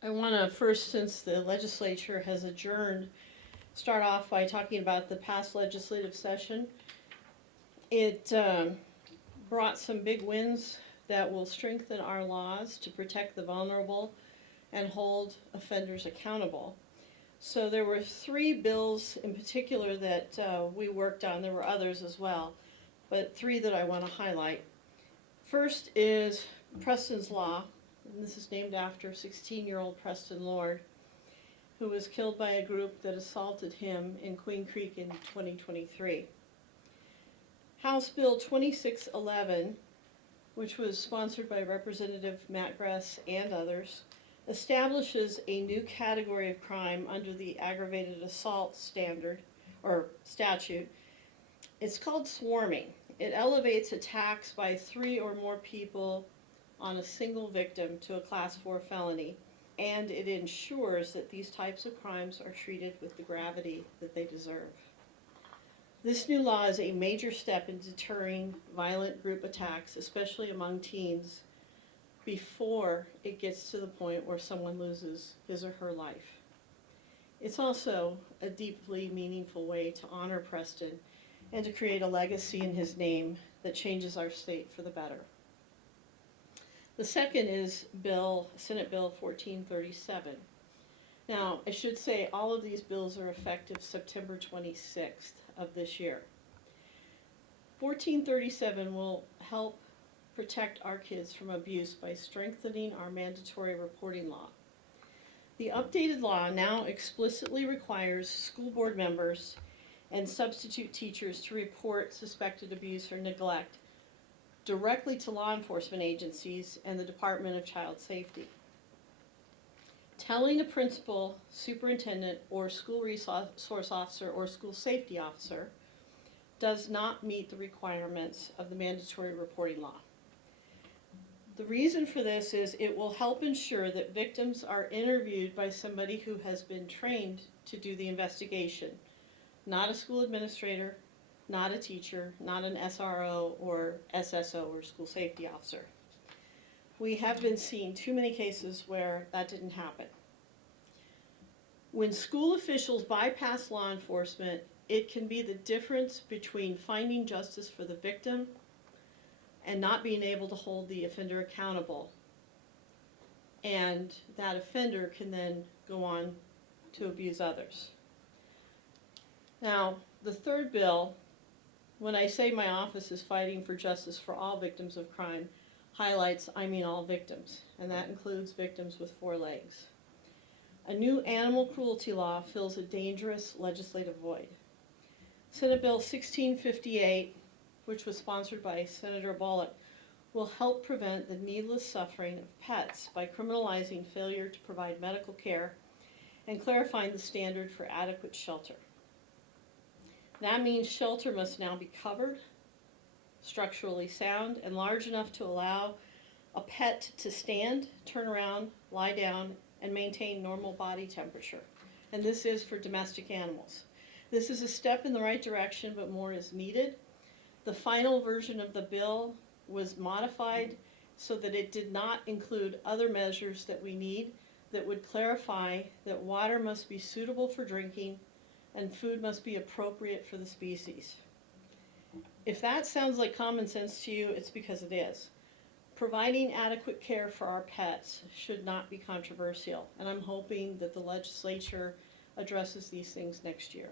I want to first, since the legislature has adjourned, start off by talking about the past legislative session. It brought some big wins that will strengthen our laws to protect the vulnerable and hold offenders accountable. So there were three bills in particular that we worked on. There were others as well, but three that I want to highlight. First is Preston's Law, and this is named after 16-year-old Preston Lord, who was killed by a group that assaulted him in Queen Creek in 2023. House Bill 2611, which was sponsored by Representative Matt Gress and others, establishes a new category of crime under the aggravated assault standard or statute. It's called swarming. It elevates attacks by 3 or more people on a single victim to a Class 4 felony, and it ensures that these types of crimes are treated with the gravity that they deserve. This new law is a major step in deterring violent group attacks, especially among teens, before it gets to the point where someone loses his or her life. It's also a deeply meaningful way to honor Preston and to create a legacy in his name that changes our state for the better. The second is Senate Bill 1437. Now, I should say all of these bills are effective September 26th of this year. 1437 will help protect our kids from abuse by strengthening our mandatory reporting law. The updated law now explicitly requires school board members and substitute teachers to report suspected abuse or neglect directly to law enforcement agencies and the Department of Child Safety. Telling a principal, superintendent, or school resource officer or school safety officer does not meet the requirements of the mandatory reporting law. The reason for this is it will help ensure that victims are interviewed by somebody who has been trained to do the investigation, not a school administrator, not a teacher, not an SRO or SSO or school safety officer. We have been seeing too many cases where that didn't happen. When school officials bypass law enforcement, it can be the difference between finding justice for the victim and not being able to hold the offender accountable. And that offender can then go on to abuse others. Now, the third bill, when I say my office is fighting for justice for all victims of crime, highlights I mean all victims, and that includes victims with 4 legs. A new animal cruelty law fills a dangerous legislative void. Senate Bill 1658, which was sponsored by Senator Bullock, will help prevent the needless suffering of pets by criminalizing failure to provide medical care and clarifying the standard for adequate shelter. That means shelter must now be covered, structurally sound, and large enough to allow a pet to stand, turn around, lie down, and maintain normal body temperature. And this is for domestic animals. This is a step in the right direction, but more is needed. The final version of the bill was modified so that it did not include other measures that we need that would clarify that water must be suitable for drinking and food must be appropriate for the species. If that sounds like common sense to you, it's because it is. Providing adequate care for our pets should not be controversial, and I'm hoping that the legislature addresses these things next year.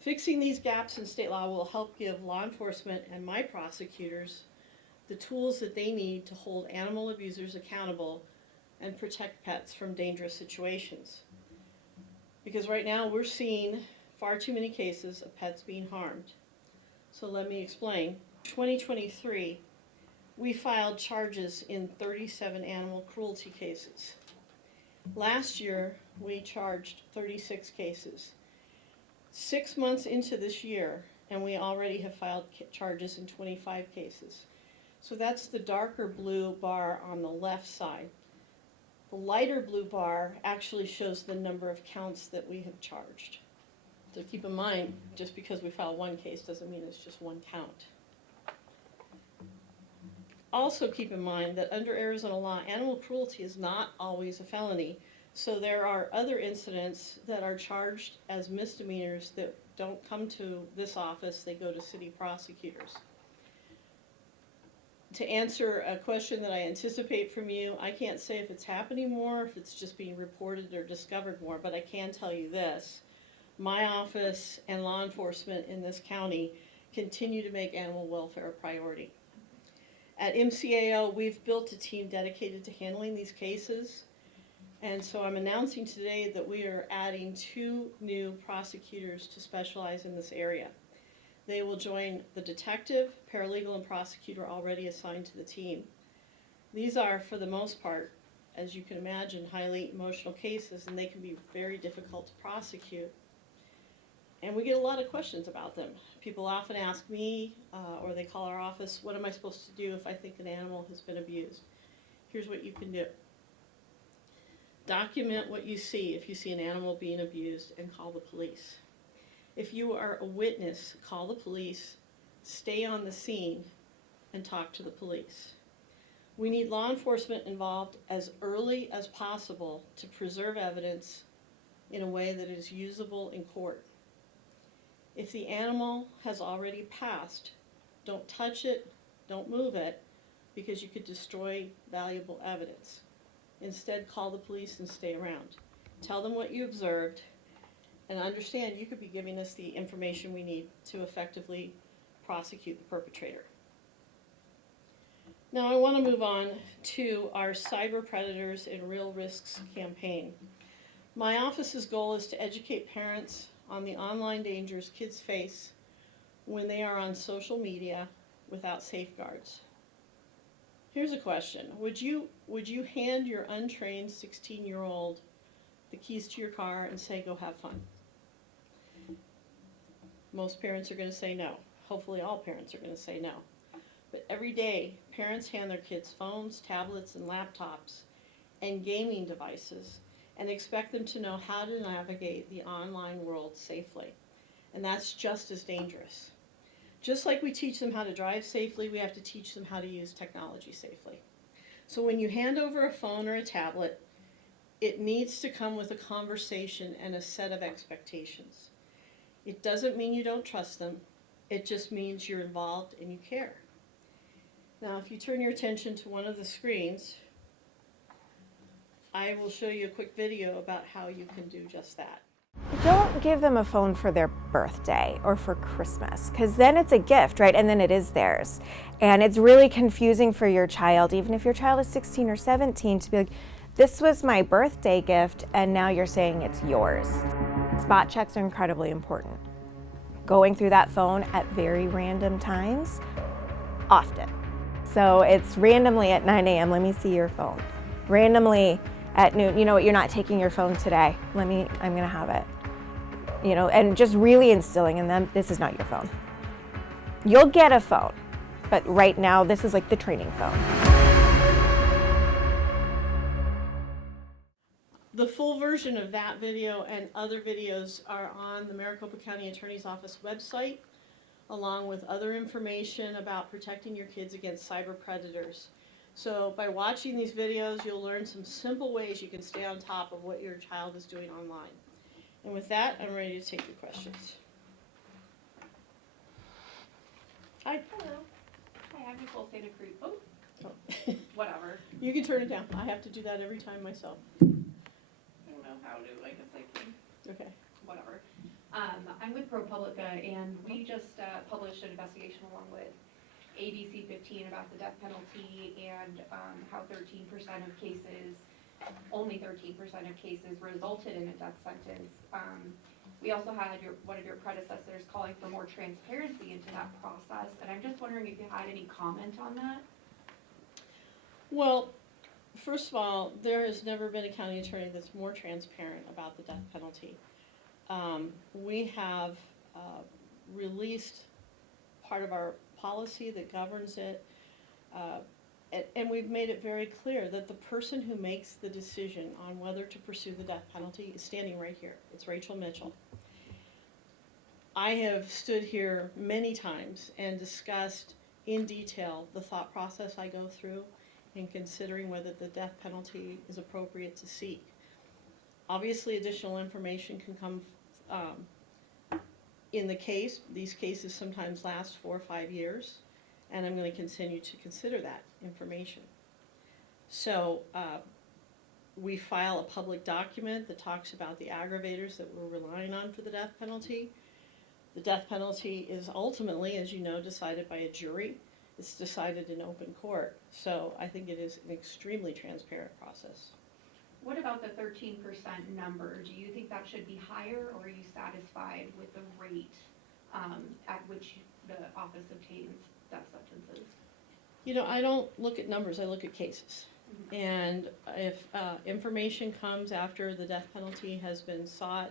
Fixing these gaps in state law will help give law enforcement and my prosecutors the tools that they need to hold animal abusers accountable and protect pets from dangerous situations. Because right now we're seeing far too many cases of pets being harmed. So let me explain. 2023, we filed charges in 37 animal cruelty cases. Last year, we charged 36 cases. 6 months into this year, and we already have filed charges in 25 cases. So that's the darker blue bar on the left side. The lighter blue bar actually shows the number of counts that we have charged. So keep in mind, just because we file one case doesn't mean it's just one count. also keep in mind that under Arizona law, animal cruelty is not always a felony. So there are other incidents that are charged as misdemeanors that don't come to this office, they go to city prosecutors. To answer a question that I anticipate from you, I can't say if it's happening more, if it's just being reported or discovered more, but I can tell you this. My office and law enforcement in this county continue to make animal welfare a priority. At MCAO, we've built a team dedicated to handling these cases. And so I'm announcing today that we are adding 2 new prosecutors to specialize in this area. They will join the detective, paralegal, and prosecutor already assigned to the team. These are, for the most part, as you can imagine, highly emotional cases, and they can be very difficult to prosecute. And we get a lot of questions about them. People often ask me, or they call our office, what am I supposed to do if I think an animal has been abused? Here's what you can do. Document what you see if you see an animal being abused and call the police. If you are a witness, call the police, stay on the scene, and talk to the police. We need law enforcement involved as early as possible to preserve evidence in a way that is usable in court. If the animal has already passed, don't touch it, don't move it, because you could destroy valuable evidence. Instead, call the police and stay around. Tell them what you observed, and understand you could be giving us the information we need to effectively prosecute the perpetrator. Now I want to move on to our Cyber Predators and Real Risks campaign. My office's goal is to educate parents on the online dangers kids face when they are on social media without safeguards. Here's a question. Would you hand your untrained 16-year-old the keys to your car and say, go have fun? Most parents are going to say no. Hopefully all parents are going to say no. But every day, parents hand their kids phones, tablets, and laptops, and gaming devices, and expect them to know how to navigate the online world safely. And that's just as dangerous. Just like we teach them how to drive safely, we have to teach them how to use technology safely. So when you hand over a phone or a tablet, it needs to come with a conversation and a set of expectations. It doesn't mean you don't trust them. It just means you're involved and you care. Now, if you turn your attention to one of the screens, I will show you a quick video about how you can do just that. Don't give them a phone for their birthday or for Christmas, because then it's a gift, right? And then it is theirs. And it's really confusing for your child, even if your child is 16 or 17, to be like, this was my birthday gift, and now you're saying it's yours. Spot checks are incredibly important. Going through that phone at very random times, often. So it's randomly at 9 a.m., let me see your phone. Randomly at noon, you know what, you're not taking your phone today. I'm gonna have it. You know, and just really instilling in them, this is not your phone. You'll get a phone, but right now, this is like the training phone. The full version of that video and other videos are on the Maricopa County Attorney's Office website, along with other information about protecting your kids against cyber predators. So by watching these videos, you'll learn some simple ways you can stay on top of what your child is doing online. And with that, I'm ready to take your questions. Hi. Hello. Hi, I'm Nicole Santa Cruz. Oh, whatever. You can turn it down. I have to do that every time myself. I don't know how to. I guess I can. Okay. Whatever. I'm with ProPublica, and we just published an investigation along with ABC 15 about the death penalty and how 13% of cases, only 13% of cases resulted in a death sentence. We also had one of your predecessors calling for more transparency into that process, and I'm just wondering if you had any comment on that. Well, first of all, there has never been a county attorney that's more transparent about the death penalty. We have released part of our policy that governs it, and we've made it very clear that the person who makes the decision on whether to pursue the death penalty is standing right here. It's Rachel Mitchell. I have stood here many times and discussed in detail the thought process I go through in considering whether the death penalty is appropriate to seek. Obviously, additional information can come in the case. These cases sometimes last 4 or 5 years, and I'm going to continue to consider that information. So we file a public document that talks about the aggravators that we're relying on for the death penalty. The death penalty is ultimately, as you know, decided by a jury. It's decided in open court. So I think it is an extremely transparent process. What about the 13% number? Do you think that should be higher, or are you satisfied with the rate at which the office obtains death sentences? You know, I don't look at numbers, I look at cases. And if information comes after the death penalty has been sought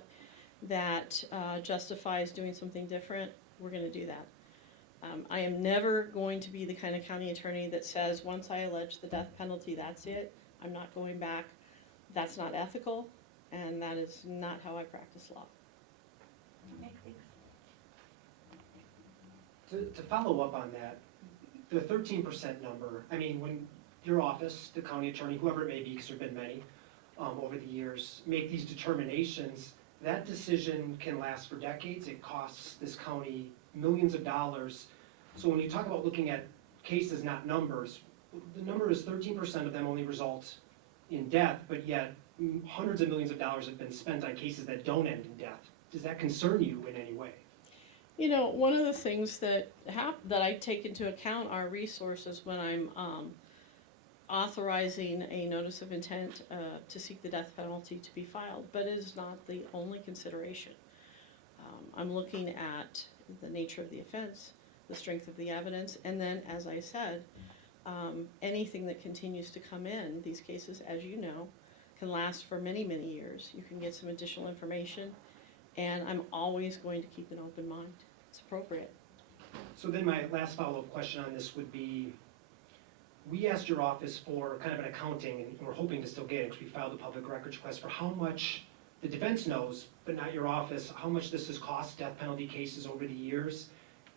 that justifies doing something different, we're going to do that. I am never going to be the kind of county attorney that says, once I allege the death penalty, that's it. I'm not going back. That's not ethical, and that is not how I practice law. Okay, thanks. To follow up on that, the 13% number, I mean, when your office, the county attorney, whoever it may be, because there have been many over the years, make these determinations, that decision can last for decades. It costs this county millions of dollars. So when you talk about looking at cases, not numbers, the number is 13% of them only result in death, but yet hundreds of millions of dollars have been spent on cases that don't end in death. Does that concern you in any way? You know, one of the things that I take into account are resources when I'm authorizing a notice of intent to seek the death penalty to be filed, but it is not the only consideration. I'm looking at the nature of the offense, the strength of the evidence, and then, as I said, anything that continues to come in. These cases, as you know, can last for many, many years. You can get some additional information, and I'm always going to keep an open mind. It's appropriate. So then my last follow-up question on this would be, we asked your office for kind of an accounting, and we're hoping to still get it because we filed a public records request for how much the defense knows, but not your office, how much this has cost death penalty cases over the years.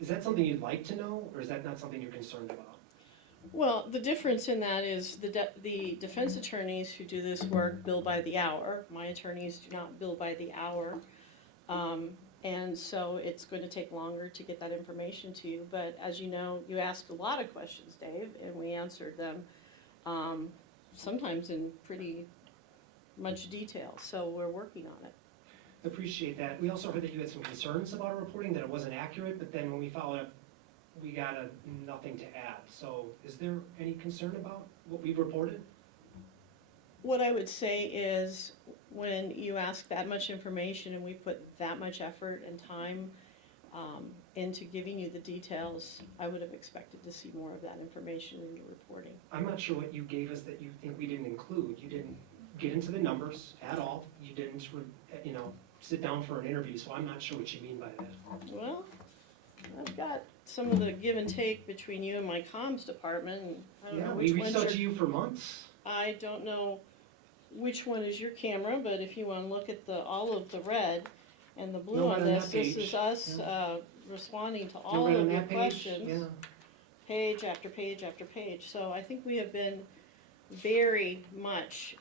Is that something you'd like to know, or is that not something you're concerned about? Well, the difference in that is the defense attorneys who do this work bill by the hour. My attorneys do not bill by the hour. And so it's going to take longer to get that information to you. But as you know, you asked a lot of questions, Dave, and we answered them sometimes in pretty much detail. So we're working on it. Appreciate that. We also heard that you had some concerns about our reporting, that it wasn't accurate, but then when we followed up, we got nothing to add. So is there any concern about what we've reported? What I would say is when you ask that much information and we put that much effort and time into giving you the details, I would have expected to see more of that information in your reporting. I'm not sure what you gave us that you think we didn't include. You didn't get into the numbers at all. You didn't, sit down for an interview, so I'm not sure what you mean by that. Well, I've got some of the give and take between you and my comms department, and I don't know which we one's reached out to your, you for months. I don't know which one is your camera, but if you want to look at all of the red and the blue No, on right on this, that this page. is us responding to They're all right on of your that page. questions, Yeah. page after page after page. So I think we have been very much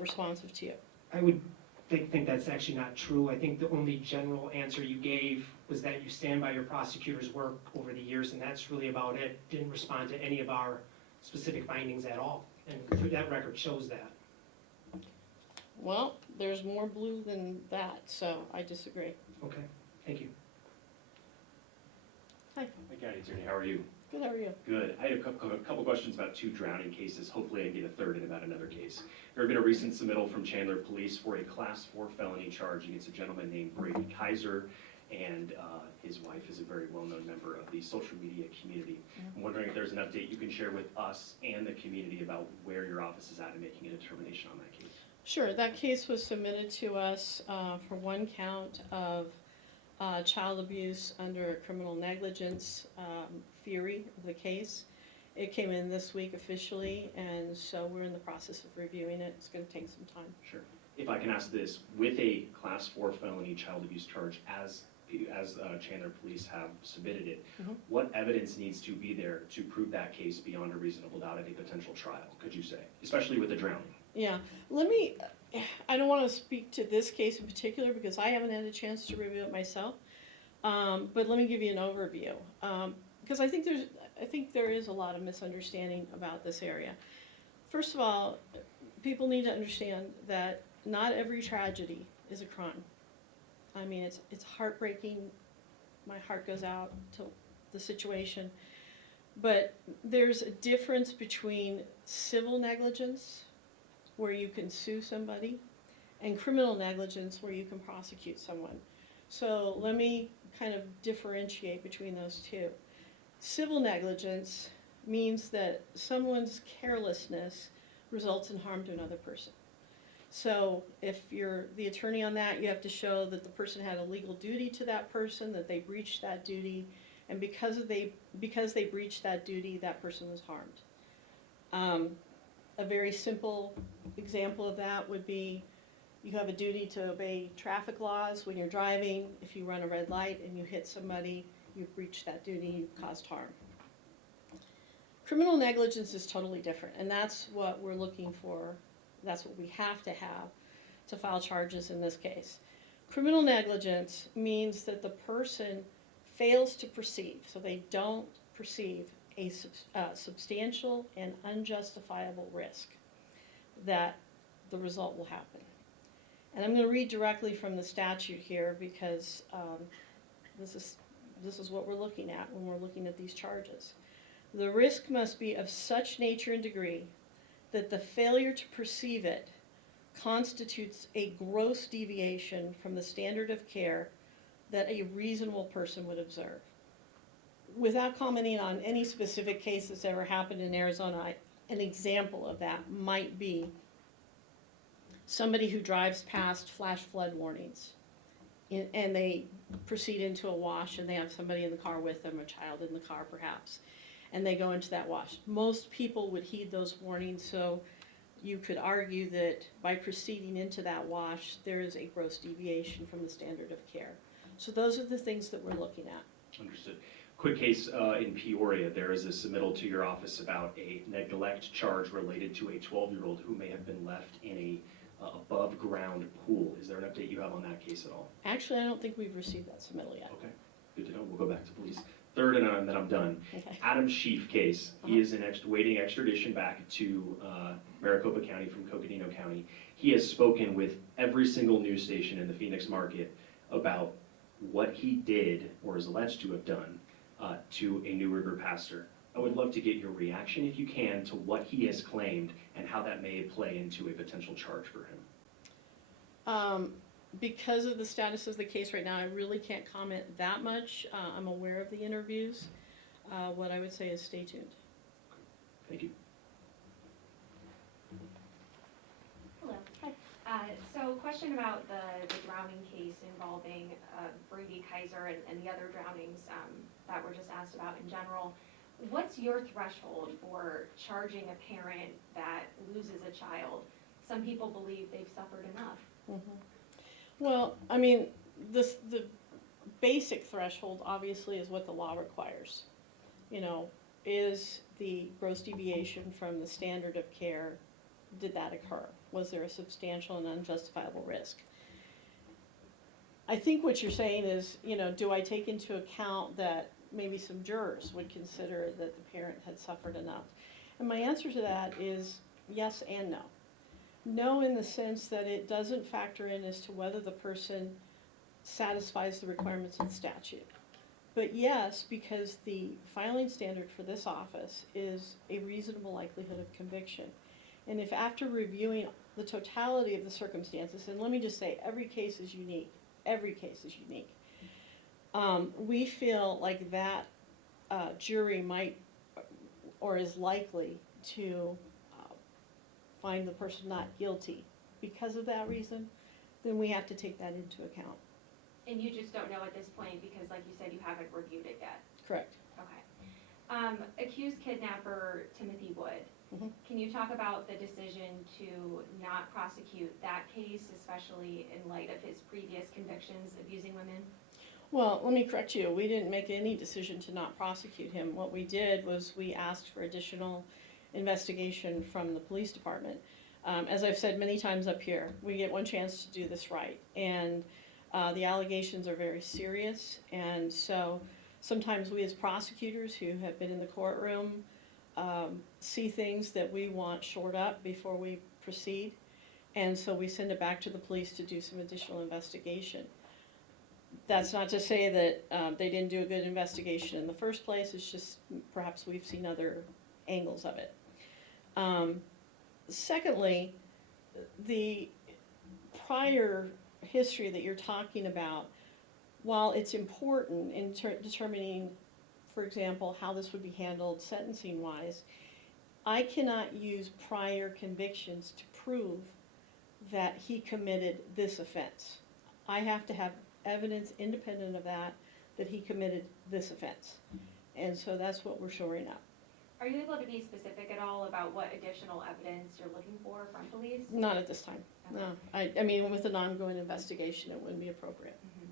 responsive to you. I would think that's actually not true. I think the only general answer you gave was that you stand by your prosecutor's work over the years, and that's really about it. Didn't respond to any of our specific findings at all, and that record shows that. Well, there's more blue than that, so I disagree. Okay, thank you. Hi, County Attorney, how are you? good, how are you? Good. I had a couple questions about 2 drowning cases. Hopefully I can get a third in about another case. There had been a recent submittal from Chandler Police for a Class 4 felony charge against a gentleman named Brady Kaiser, and his wife is a very well-known member of the social media community. I'm wondering if there's an update you can share with us and the community about where your office is at in making a determination on that case. Sure, that case was submitted to us for 1 count of child abuse under a criminal negligence theory of the case. It came in this week officially, and so we're in the process of reviewing it. It's going to take some time. Sure. If I can ask this, with a Class 4 felony child abuse charge as as Chandler Police have submitted it, Mhm. what evidence needs to be there to prove that case beyond a reasonable doubt at a potential trial, could you say? Especially with the drowning. Yeah, let me, I don't want to speak to this case in particular because I haven't had a chance to review it myself. But let me give you an overview. Because I think there is a lot of misunderstanding about this area. First of all, people need to understand that not every tragedy is a crime. I mean, it's heartbreaking. My heart goes out to the situation. But there's a difference between civil negligence, where you can sue somebody, and criminal negligence, where you can prosecute someone. So let me kind of differentiate between those two. Civil negligence means that someone's carelessness results in harm to another person. So if you're the attorney on that, you have to show that the person had a legal duty to that person, that they breached that duty, and because they breached that duty, that person was harmed. A very simple example of that would be you have a duty to obey traffic laws when you're driving. If you run a red light and you hit somebody, you've breached that duty, you've caused harm. Criminal negligence is totally different, and that's what we're looking for. That's what we have to file charges in this case. Criminal negligence means that the person fails to perceive, so they don't perceive a substantial and unjustifiable risk that the result will happen. And I'm going to read directly from the statute here because this is what we're looking at when we're looking at these charges. The risk must be of such nature and degree that the failure to perceive it constitutes a gross deviation from the standard of care that a reasonable person would observe. Without commenting on any specific case that's ever happened in Arizona, an example of that might be somebody who drives past flash flood warnings and they proceed into a wash and they have somebody in the car with them, a child in the car perhaps, and they go into that wash. Most people would heed those warnings, so you could argue that by proceeding into that wash, there is a gross deviation from the standard of care. So those are the things that we're looking at. Understood. Quick case in Peoria, there is a submittal to your office about a neglect charge related to a 12-year-old who may have been left in a above ground pool. Is there an update you have on that case at all? Actually, I don't think we've received that submittal yet. Okay, good to know. We'll go back to police. Third, and then I'm done. Okay. Adam Schief case. He is waiting extradition back to Maricopa County from Coconino County. He has spoken with every single news station in the Phoenix market about what he did or is alleged to have done to a New River pastor. I would love to get your reaction, if you can, to what he has claimed and how that may play into a potential charge for him. Because of the status of the case right now, I really can't comment that much. I'm aware of the interviews. What I would say is stay tuned. Thank you. Hello. Hi. So question about the drowning case involving Brady Kaiser and the other drownings that were just asked about in general. What's your threshold for charging a parent that loses a child? Some people believe they've suffered enough. Mm-hmm. Well, I mean, the basic threshold obviously is what the law requires. You know, is the gross deviation from the standard of care, did that occur? Was there a substantial and unjustifiable risk? I think what you're saying is, you know, do I take into account that maybe some jurors would consider that the parent had suffered enough? And my answer to that is yes and no. No, in the sense that it doesn't factor in as to whether the person satisfies the requirements of the statute. But yes, because the filing standard for this office is a reasonable likelihood of conviction. And if after reviewing the totality of the circumstances, and let me just say, every case is unique, we feel like that jury might or is likely to find the person not guilty because of that reason, then we have to take that into account. And you just don't know at this point because, like you said, you haven't reviewed it yet. Correct. Okay. Accused kidnapper Timothy Wood. Mhm. Can you talk about the decision to not prosecute that case, especially in light of his previous convictions abusing women? Well, let me correct you. We didn't make any decision to not prosecute him. What we did was we asked for additional investigation from the police department. As I've said many times up here, we get one chance to do this right. And the allegations are very serious. And so sometimes we as prosecutors who have been in the courtroom see things that we want shored up before we proceed. And so we send it back to the police to do some additional investigation. That's not to say that they didn't do a good investigation in the first place, it's just perhaps we've seen other angles of it. Secondly, the prior history that you're talking about, while it's important in determining, for example, how this would be handled sentencing-wise, I cannot use prior convictions to prove that he committed this offense. I have to have evidence independent of that he committed this offense. And so that's what we're shoring up. Are you able to be specific at all about what additional evidence you're looking for from police? Not at this time, no. I mean, with an ongoing investigation, it wouldn't be appropriate. Mhm.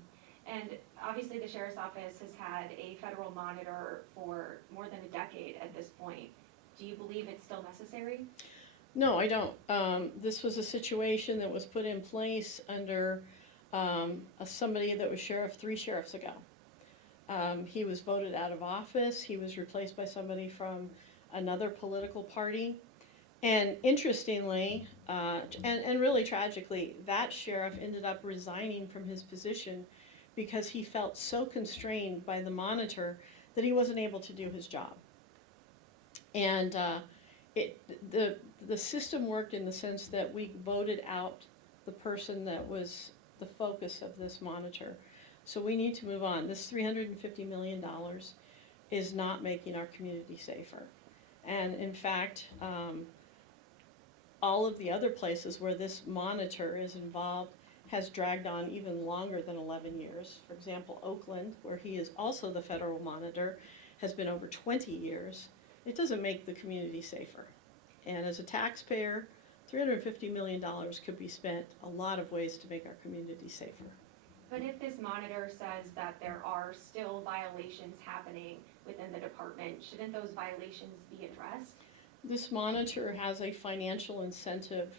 And obviously the sheriff's office has had a federal monitor for more than a decade at this point. Do you believe it's still necessary? No, I don't. This was a situation that was put in place under somebody that was sheriff 3 sheriffs ago. He was voted out of office. He was replaced by somebody from another political party. And interestingly, and really tragically, that sheriff ended up resigning from his position because he felt so constrained by the monitor that he wasn't able to do his job. And the system worked in the sense that we voted out the person that was the focus of this monitor. So we need to move on. This $350 million is not making our community safer. And in fact, all of the other places where this monitor is involved has dragged on even longer than 11 years. For example, Oakland, where he is also the federal monitor, has been over 20 years. It doesn't make the community safer. And as a taxpayer, $350 million could be spent a lot of ways to make our community safer. But if this monitor says that there are still violations happening within the department, shouldn't those violations be addressed? This monitor has a financial incentive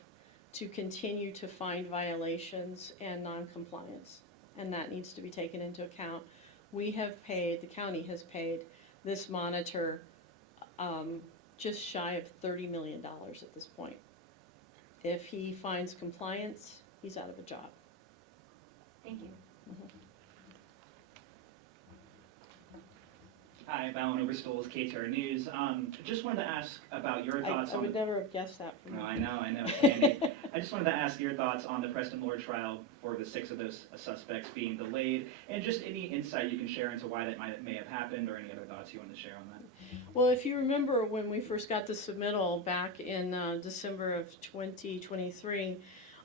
to continue to find violations and noncompliance, and that needs to be taken into account. We have paid, the county has paid this monitor just shy of $30 million at this point. If he finds compliance, he's out of a job. Thank you. Hi, Valen Oberstolz, KTR News. Just wanted to ask about your thoughts I on. would never have guessed that from No, you. I know, Andy. I just wanted to ask your thoughts on the Preston Lord trial for the 6 of those suspects being delayed, and just any insight you can share into why that may have happened, or any other thoughts you want to share on that. Well, if you remember when we first got the submittal back in December of 2023,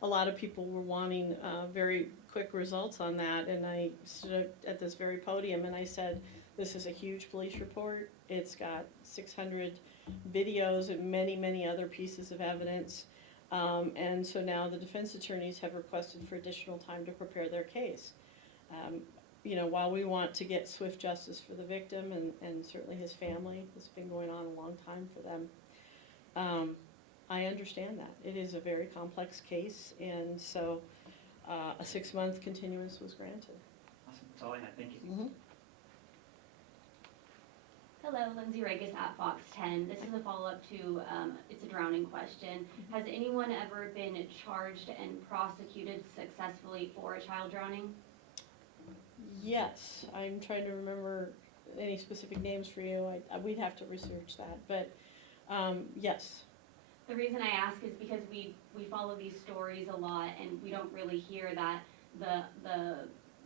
a lot of people were wanting very quick results on that, and I stood at this very podium and I said, this is a huge police report. It's got 600 videos and many, many other pieces of evidence. And so now the defense attorneys have requested for additional time to prepare their case. You know, while we want to get swift justice for the victim and certainly his family, it's been going on a long time for them, I understand that. It is a very complex case, and so a 6-month continuance was granted. Awesome, that's all I had, thank you. Mm-hmm. Hello, Lindsay Regas at Fox 10. This is a follow-up to, it's a drowning question. Has anyone ever been charged and prosecuted successfully for a child drowning? Yes, I'm trying to remember any specific names for you. We'd have to research that, but yes. The reason I ask is because we follow these stories a lot, and we don't really hear that the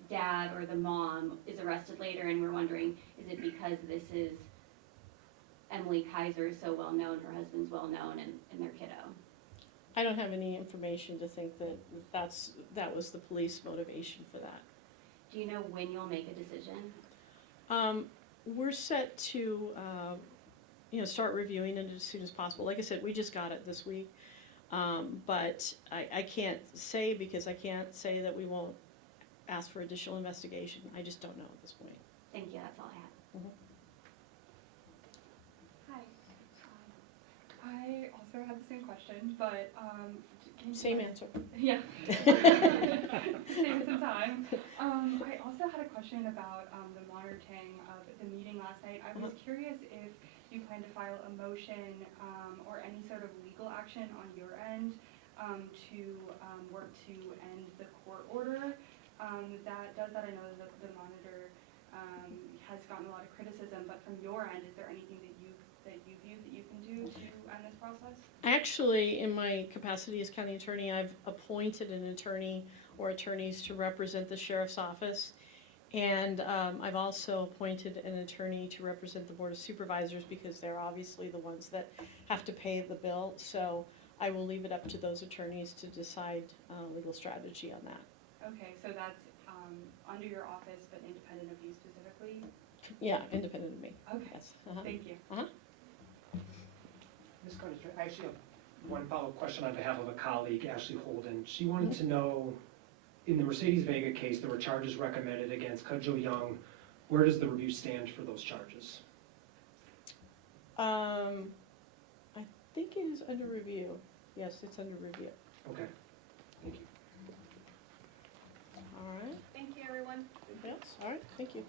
dad or the mom is arrested later, and we're wondering, is it because this is Emily Kaiser is so well known, her husband's well known, and their kiddo? I don't have any information to think that that was the police motivation for that. Do you know when you'll make a decision? We're set to start reviewing it as soon as possible. Like I said, we just got it this week, but I can't say, because I can't say that we won't ask for additional investigation. I just don't know at this point. Thank you, that's all I have. Hi. I also had the same question, but can you Same guys- answer. Yeah. Same some time. I also had a question about the monitoring of the meeting last night. I was curious if you plan to file a motion or any sort of legal action on your end to work to end the court order that does that. I know that the monitor has gotten a lot of criticism, but from your end, is there anything that you view that you can do to end this process? Actually, in my capacity as county attorney, I've appointed an attorney or attorneys to represent the sheriff's office. And I've also appointed an attorney to represent the Board of Supervisors because they're obviously the ones that have to pay the bill. So I will leave it up to those attorneys to decide legal strategy on that. Okay, so that's under your office, but independent of you specifically? Yeah, independent of me, Okay, yes. thank you. Ms. Carter, I actually have one follow-up question on behalf of a colleague, Ashley Holden. She wanted to know, in the Mercedes Vega case, there were charges recommended against Kudjo Young. Where does the review stand for those charges? I think it is under review. Yes, it's under review. Okay, thank you. All right, Thank you, everyone. yes, all right, thank you.